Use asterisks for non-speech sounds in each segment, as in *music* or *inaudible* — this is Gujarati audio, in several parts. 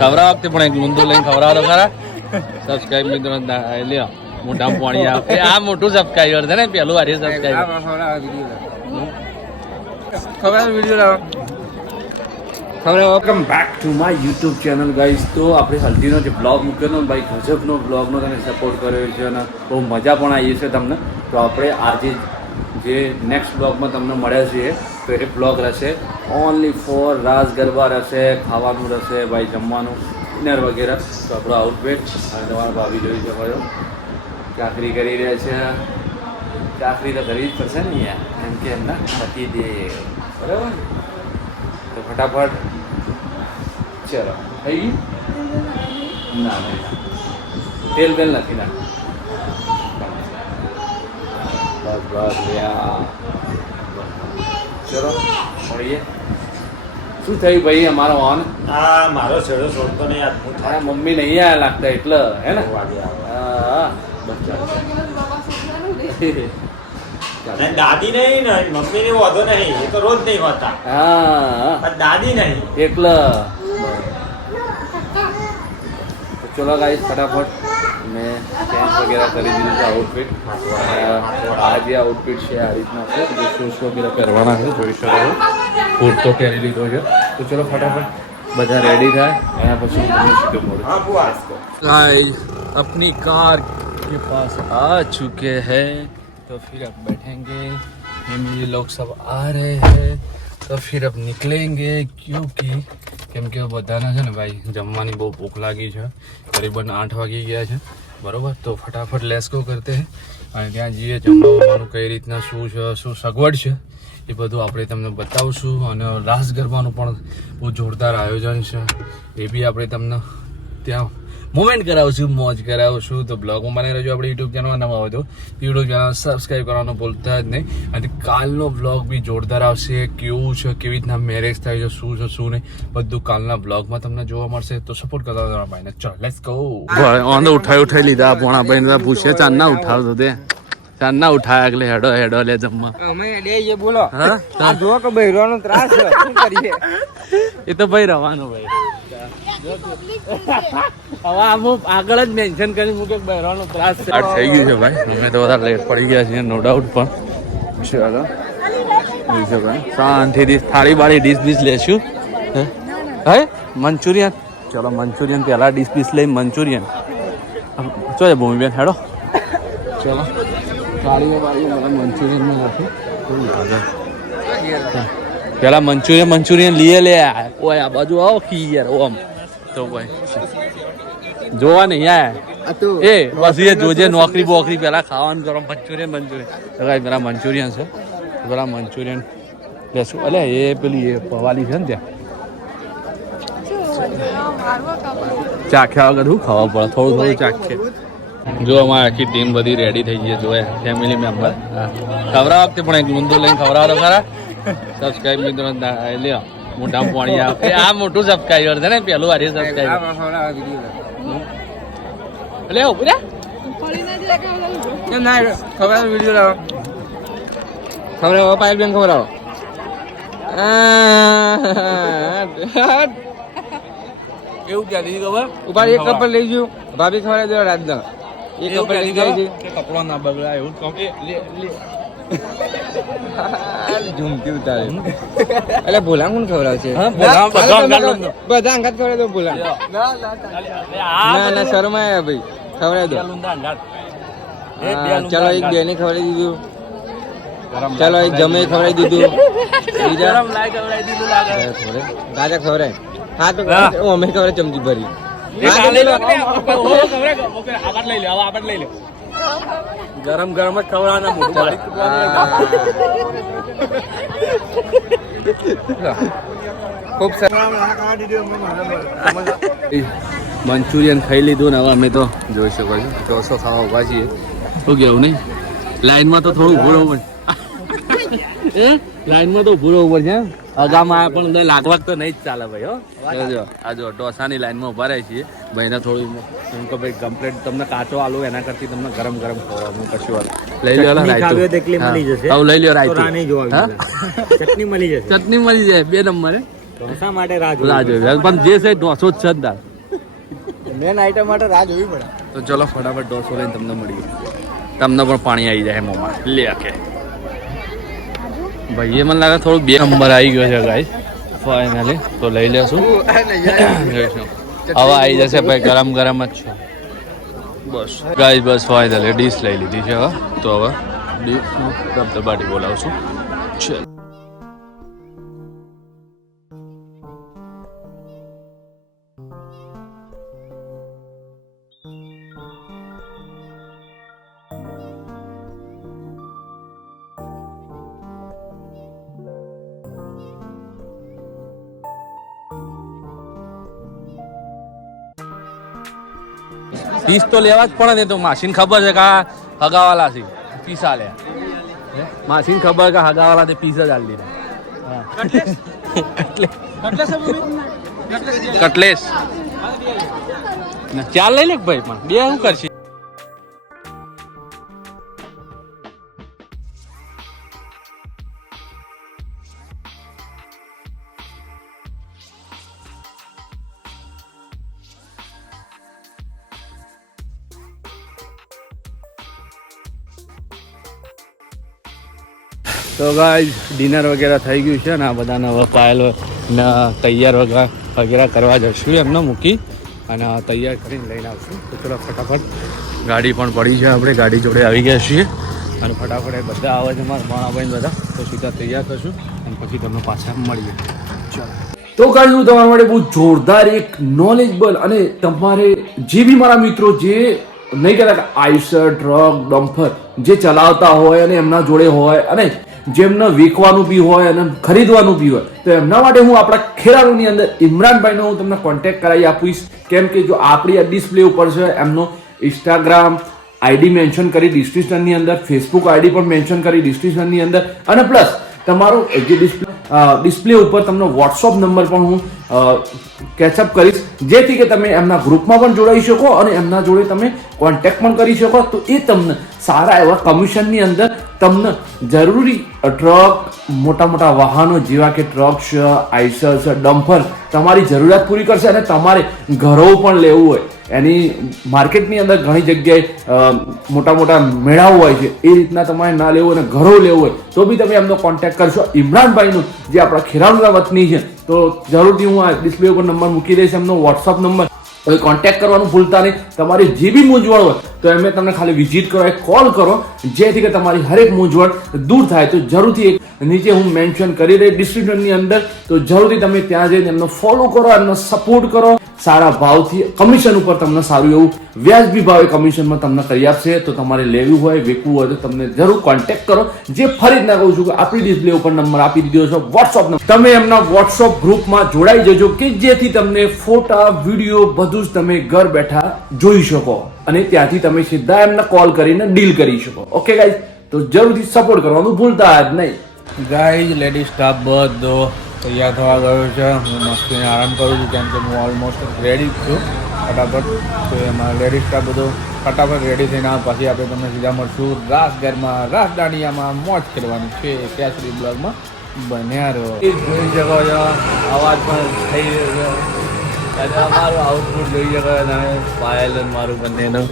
ખવડાવ વખતે પણ એક ઊંધું લઈને ખવરાવો તો ખરા. સબસ્ક્રાઇબ મિત્રો લ્યો મોટા પાણી આવે આ મોટું સબસ્ક્રાઈબર છે ને પેલું હારી હવે welcome back to my YouTube channel guys તો આપણે હલ્દીનો જે બ્લોગ મૂક્યો ને ભાઈ ગજબનો બ્લોગનો તમે સપોર્ટ કર્યો છે અને બહુ મજા પણ આવી છે તમને. તો આપણે આજે જે નેક્સ્ટ બ્લોગમાં તમને મળ્યા છીએ બ્લોગ રહેશે ઓનલી ફોર રાસ ગરબા રહેશે ખાવાનું રહેશે ભાઈ જમવાનું ડિનર વગેરે તો આપણો આઉટફિટ અને તમારા ભાભી જોઈ શકો છો ચાકરી કરી રહ્યા છે ચાકરી તો કરવી જ પડશે ને યાર એમ કે એમના પતિ દે બરાબર તો ફટાફટ ચલો થઈ ગયું ના નહીં તેલ બેલ નથી ના બસ બસ યા ચલો. મળીએ. શું થયું ભાઈ અમારો ઓન આ મારો છેડો છોડતો નહીં યાર હું મારા મમ્મી નહીં આયા લાગતા એટલે હે ને. દાદી નહીં ને મમ્મી ને વાંધો નહીં એ તો રોજ નહીં હોતા. હા દાદી નહીં. એટલે. ચલો ગાઈસ ફટાફટ. વગેરે કરી દીધું છે આઉટફિટ આ જે આઉટફિટ છે આ રીતના છે જે શૂઝ વગેરે પહેરવાના છે જોઈ શકો છો કુર્તો પહેરી લીધો છે તો ચલો ફટાફટ બધા રેડી થાય એના પછી હું તમને સીધું મળું હા બુઆ गाइस अपनी कार के पास आ चुके हैं तो फिर अब बैठेंगे फैमिली लोग सब आ रहे हैं तो फिर अब निकलेंगे क्योंकि કેમ કે બધાને છે ને ભાઈ જમવાની બહુ ભૂખ લાગી છે કરીબન આઠ વાગી ગયા છે બરોબર? તો ફટાફટ લેસકો કરતે અને ત્યાં જઈએ, જમવાનું કઈ રીતના, શું છે, શું સગવડ છે, એ બધું આપણે તમને બતાવશું. અને રાસ ગરબાનું પણ બહુ જોરદાર આયોજન છે. એ બી આપણે તમને ત્યાં મોમેન્ટ કરાવશું મોજ કરાવશું તો બ્લોગમાં બનાવી રહેજો આપણે યુટ્યુબ ચેનલ નવા હોય તો. યુટ્યુબ ચેનલ સબસ્ક્રાઈબ કરવાનું ભૂલતા જ નહીં. અને કાલનો બ્લોગ બી જોરદાર આવશે. કેવું છે કેવી રીતના મેરેજ થાય છે શું છે શું નહીં બધું કાલના બ્લોગમાં તમને જોવા મળશે. તો સપોર્ટ કરતા તમારા ભાઈને. ચાલ લેટ્સ ગો ઓન ઉઠાઈ ઉઠાઈ લીધા. પોણા ભાઈ પૂછે ચાંદ ના ઉઠાવતો તે ચાંદ ના ઉઠાય એટલે હેડો હેડો લે જમવા. અમે લઈએ બોલો હા? જો કે બહેરોનો ત્રાસ છે. શું કરીએ? એ તો ભાઈ રવાનો ભાઈ. હવે હું આગળ જ મેન્શન કરી મૂકે બહેરાનો ત્રાસ સ્ટાર્ટ થઈ ગયું છે ભાઈ. અમે તો બધા લેટ પડી ગયા છીએ નો ડાઉટ પણ. ચાલો શાંતિથી થાળી બાળી ડીશ બીશ લેશું. હે? હે? મંચુરિયન? ચલો મંચુરિયન પહેલા ડીશ બીશ લઈ મંચુરિયન. ચો છે ભૂમિબેન હેડો. ચલો. થાળીઓ મંચુરિયનમાં નાખી લાગે? પેલા મંચુરિયન મંચુરિયન લીએ લે. ઓય આ બાજુ આવો ખી યાર ઓમ. તો ભાઈ. જોવા નહીં આયા. એ બસ એ જોજે નોકરી બોકરી પેલા ખાવાનું ગરમ મંચુરિયન મંચુરિયન. પેલા મંચુરિયન છે. પેલા મંચુરિયન લેશું. અલે એ પેલી એ પવાલી છે ને ત્યાં. ચાખ્યા વગર શું ખાવા પડે. થોડું થોડું ચાખીએ જો અમારી આખી ટીમ બધી રેડી થઈ ગઈ જોયે ફેમિલી મેમ્બર ખવડાવ વખતે પણ એક ઊંધો લઈને ખવડાવો ખરા. સબસ્ક્રાઈબ મિત્રો લ્યો. મોટા પાણી આવે એ આ મોટું સબસ્ક્રાઈબર છે ને પેલું હારી સબસ્ક્રાઈબર એટલે ઊભી ના ખબર વીડિયો લાવો. ખબર આવો પાયલ બેન ખબર આવો. *laughs* કેવું ક્યાં દીધી ખબર? ઉપર એક કપલ લઈ ગયું ભાભી ખબર રાત દો એક કપલ લઈ જાય કપડો ના બગડા એવું લે લે. ઉતારે. એટલે ભોલા કોણ ખવડાવશે? બધા અંગાત લઈ લો. ખવડાવી દો ભોલા ના ના શરમાયા ભાઈ. ખવડાવી દો. ચલો એક બેને ખવડાવી દીધું. ચલો એક જમે ખવડાવી દીધું. બીજા? હવે ખવડાય. હા તો અમે ખવડાય ચમચી ભરી. ગરમ ગરમ જ ખવડાવવાના મોઢું બારીક ખૂબ સરસ મંચુરિયન ખાઈ લીધું ને હવે અમે તો જોઈ શકો છો. ચોસો ખાવા ઊભા છીએ. શું કેવું નહીં? લાઈનમાં તો થોડું ઉભું રહેવું પડે એ લાઈનમાં તો ઉભું ઊભો છે? અગામાં પણ લાગવા તો નહીં જ ચાલે ભાઈ હો. આ જો આ જો ઢોસાની લાઈનમાં ઊભા રહે છીએ. ભાઈને થોડું એમ કે ભાઈ કમ્પ્લેટ તમને કાચો આલો એના કરતી તમને ગરમ ગરમ ખવડાવું. કશું વાત લઈ લ્યો ચટણી ખાવી હોય તો એકલી મળી જશે. હવે લઈ લ્યો રાઈતું જોવા ચટણી મળી જશે. ચટણી મળી જાય બે નંબરે. ઢોસા માટે રાહ રાહ પણ જે છે ઢોસો જ છે મેન આઈટમ માટે રાહ જોવી પડે. તો ચલો ફટાફટ ઢોસો લઈને તમને મળીએ તમને પણ પાણી આવી જાય મોમાં લે કે. ભાઈ એ મને લાગે થોડું બે નંબર આવી ગયો છે ગાઈ ફાઇનલી તો લઈ લેશું. *coughs* જોઈશું. હવે આવી જશે ભાઈ ગરમ ગરમ જ છે. બસ. ગાઈ બસ ફાઇનલી ડીશ લઈ લીધી છે હવે તો હવે ડીશનો દબદબાટી બોલાવશું ચલ. પીસ તો લેવા જ પડે ને તો માસીને ખબર છે કે આ હગાવાલા છે પીસ આલે માસીને ખબર કે હગાવાલા તે પીસ જ આલી દીધા. કટલેસ? ચાલ લઈ લે ભાઈ પણ બે શું કરશે? તો ગાય ડિનર વગેરે થઈ ગયું છે ને આ બધાને વપાયેલ તૈયાર વગેરે વગેરે કરવા જશું એમને મૂકી અને તૈયાર કરીને લઈને આવશું. તો ચલો ફટાફટ ગાડી પણ પડી છે આપણે. ગાડી જોડે આવી ગયા છીએ અને ફટાફટ એ બધા આવે છે મારા ભાણાભાઈ બધા. તો સીધા તૈયાર થશું અને પછી તમને પાછા મળીએ. ચાલો. તો ગાઈઝ, હું તમારા માટે બહુ જોરદાર એક નોલેજબલ અને તમારે જે બી મારા મિત્રો જે નહીં કહેતા આઈસર, ટ્રક, ડમ્ફર જે ચલાવતા હોય અને એમના જોડે હોય અને જેમને વેચવાનું બી હોય અને ખરીદવાનું બી હોય, તો એમના માટે હું આપણા ખેરાલુની અંદર ઇમરાનભાઈનો હું તમને કોન્ટેક્ટ કરાવી આપીશ. કેમ કે જો આપણી આ ડિસ્પ્લે ઉપર છે, એમનો ઇન્સ્ટાગ્રામ આઈડી મેન્શન કરી ડિસ્ક્રિપ્શનની અંદર ફેસબુક આઈડી પણ મેન્શન કરી ડિસ્ક્રિપ્શનની અંદર. અને પ્લસ તમારો જે ડિસ્પ્લે ડિસ્પ્લે ઉપર તમને વોટ્સઅપ નંબર પણ હું કેચઅપ કરીશ. જેથી કે તમે એમના ગ્રુપમાં પણ જોડાઈ શકો અને એમના જોડે તમે કોન્ટેક્ટ પણ કરી શકો. તો એ તમને સારા એવા કમિશનની અંદર તમને જરૂરી ટ્રક મોટા મોટા વાહનો જેવા કે ટ્રક છે, આઈસર છે ડમ્પર તમારી જરૂરિયાત પૂરી કરશે અને તમારે ઘરો પણ લેવું હોય. એની માર્કેટની અંદર ઘણી જગ્યાએ મોટા મોટા મેળાઓ હોય છે, એ રીતના તમારે ના લેવું અને ઘરો લેવું હોય, તો બી તમે એમનો કોન્ટેક્ટ કરશો. ઇમરાનભાઈનું જે આપણા ખેરાલુના વતની છે, તો જરૂરથી હું આ ડિસ્પ્લે ઉપર નંબર મૂકી દઈશ, એમનો વોટ્સઅપ નંબર કોન્ટેક્ટ કરવાનું ભૂલતા નહીં. તમારી જે બી મૂંઝવણ હોય તો એમને તમને ખાલી વિઝિટ કરો, એક કોલ કરો, જેથી કે તમારી હરેક મૂંઝવણ દૂર થાય. તો જરૂરથી નીચે હું મેન્શન કરી રહી ડિસ્ક્રિપ્શનની અંદર. તો જરૂરથી તમે ત્યાં જઈને એમનો ફોલો કરો, એમનો સપોર્ટ કરો. સારા ભાવથી કમિશન ઉપર તમને સારું એવું વ્યાજબી ભાવે કમિશનમાં તમને કરી આપશે તો તમારે લેવું હોય, વેચવું હોય તો તમને જરૂર કોન્ટેક્ટ કરો. જે ફરી જ ના કહું છું કે આપણી ડિસ્પ્લે ઉપર નંબર આપી દીધો છો વોટ્સઅપ તમે એમના વોટ્સઅપ ગ્રુપમાં જોડાઈ જજો કે જેથી તમને ફોટા વીડિયો બધું જ તમે ઘર બેઠા જોઈ શકો. અને ત્યાંથી તમે સીધા એમને કોલ કરીને ડીલ કરી શકો. ઓકે ગાઈઝ તો જરૂરથી સપોર્ટ કરવાનું ભૂલતા જ નહીં. ગાઈઝ લેડી સ્ટાફ બધો તૈયાર થવા ગયો છે. હું મસ્તીને આરામ કરું છું કેમ કે હું ઓલમોસ્ટ રેડી જ છું. ફટાફટ તો એમાં લેડી સ્ટાફ બધો ફટાફટ રેડી થઈને આ પછી આપણે તમને સીધા મળશું. રાસ ઘરમાં રાસ દાંડિયામાં મોજ કરવાની છે. ત્યાં સુધી બ્લોગમાં બન્યા રહો. એ જોઈ શકો છો અવાજ પણ થઈ રહ્યો છે. અને અમારું આઉટપુટ જોઈ શકો તમે પાયલ અને મારું બંનેનું.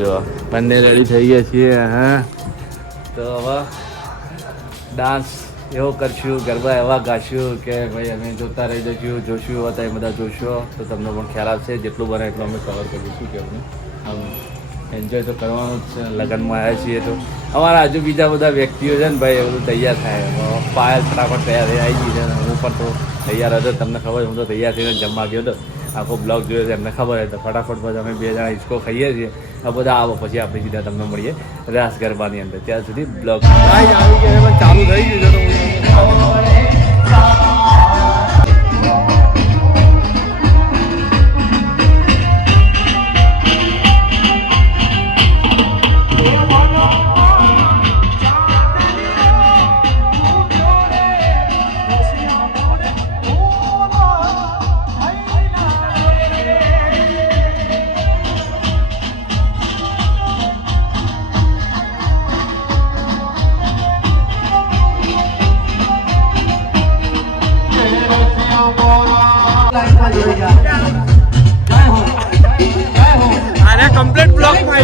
જો, બંને રેડી થઈ ગયા છીએ, હા. તો હવે ડાન્સ એવો કરશું, ગરબા એવા ગાશું કે ભાઈ અમે જોતા રહી જઈશું જોશું હતા એ બધા જોશો. તો તમને પણ ખ્યાલ આવશે, જેટલું બને એટલું અમે કવર કરીશું કે આમ એન્જોય તો કરવાનું જ છે, લગ્નમાં આવ્યા છીએ તો. અમારા હજુ બીજા બધા વ્યક્તિઓ છે ને ભાઈ, એ બધું તૈયાર થાય. પાયલ ફટાફટ તૈયાર થઈ, આવી ગઈ છે હું પણ તો તૈયાર હતો, તમને ખબર હું તો તૈયાર થઈને જમવા ગયો હતો. આખો બ્લોગ જોયો છે, એમને ખબર હોય તો ફટાફટ પછી અમે બે જણા હિંચકો ખાઈએ છીએ. આ બધા આવો પછી આપણે સીધા તમને મળીએ રાસ ગરબાની અંદર. ત્યાં સુધી બ્લોગ ચાલુ થઈ ગયું છે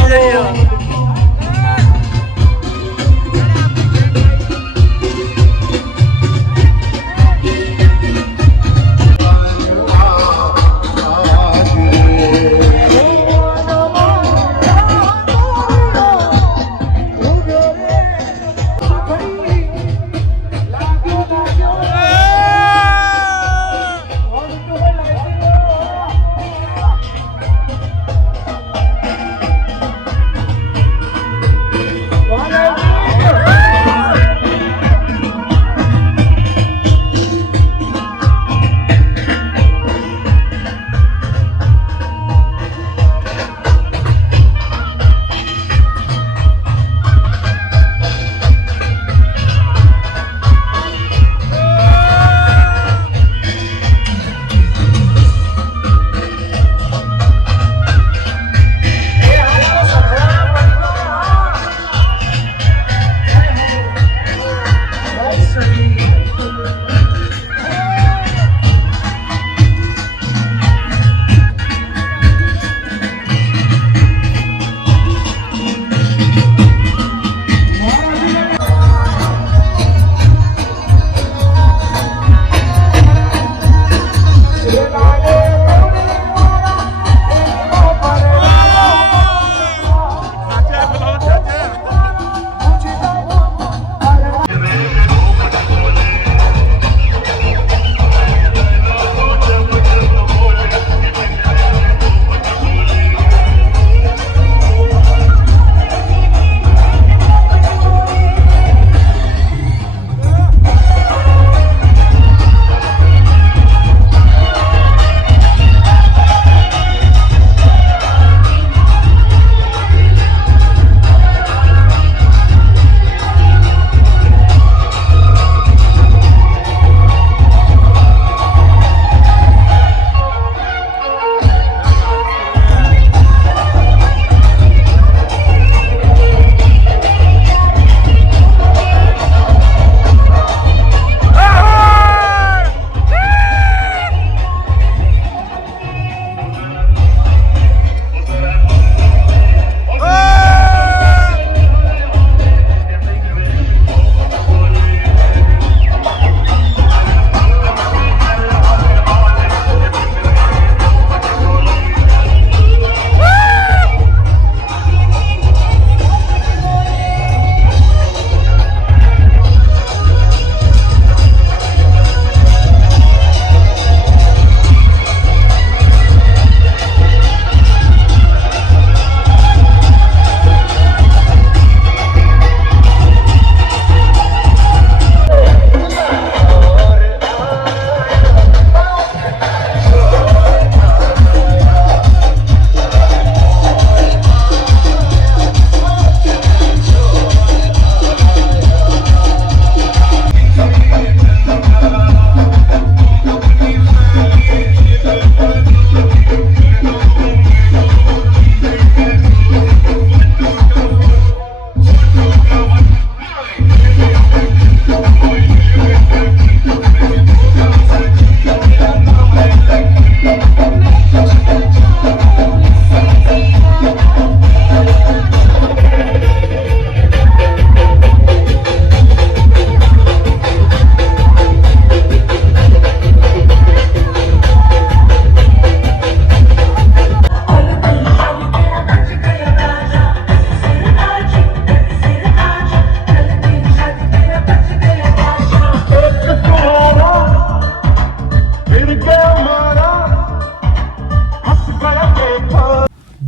Yeah.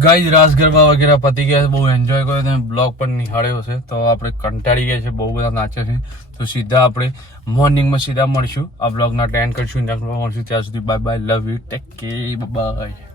ગાઈઝ, રાસ ગરબા વગેરે પતી ગયા બહુ એન્જોય કર્યો અને બ્લોગ પણ નિહાળ્યો છે. તો આપણે કંટાળી ગયા છે, બહુ બધા નાચ્યા છે. તો સીધા આપણે મોર્નિંગમાં સીધા મળશું. આ બ્લોગના ટેન્ડ કરશું. મળશું. ત્યાં સુધી bye bye love you take care bye